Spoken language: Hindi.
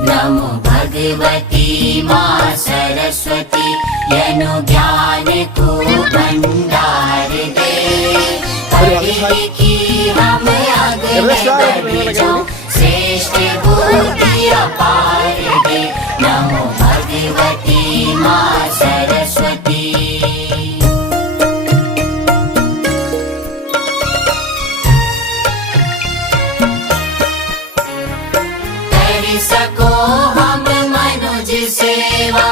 नमो भगवती माँ सरस्वती यनु ज्ञान को भंडार दे। पढ़ी लिखी हम आगे बढ़ जाओ, श्रेष्ठ बुद्धि अपार दे। नमो भगवती माँ सरस्वती। कर सको हम मनुज सेवा,